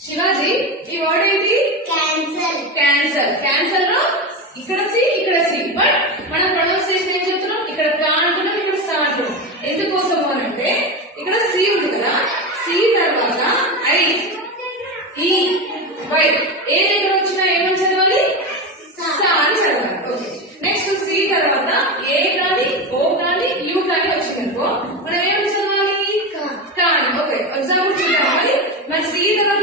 శివాజీ ఈ వర్డ్ ఏంటి? Cancel. Cancel. Cancel లో ఇక్కడ సి ఇక్కడ సి, బట్ మనం ప్రొనౌన్సియేషన్ ఏం చెప్తున్నాం? ఇక్కడ కా అంటున్నాం, ఇక్కడ సా అంటున్నాం. ఎందుకోసం అంటే ఇక్కడ సి ఉంది కదా, సి తర్వాత ఐ ఈ వై ఏ దగ్గర వచ్చినా ఏమని చదవాలి? సా అని చదవాలి. ఓకే, నెక్స్ట్ సి తర్వాత ఏ కానీ ఓ కానీ యూ కానీ వచ్చిందనుకో మనం ఏమని చదవాలి? కా అని. ఓకే, ఎగ్జాంపుల్ చూద్దాం. మరి సి తర్వాత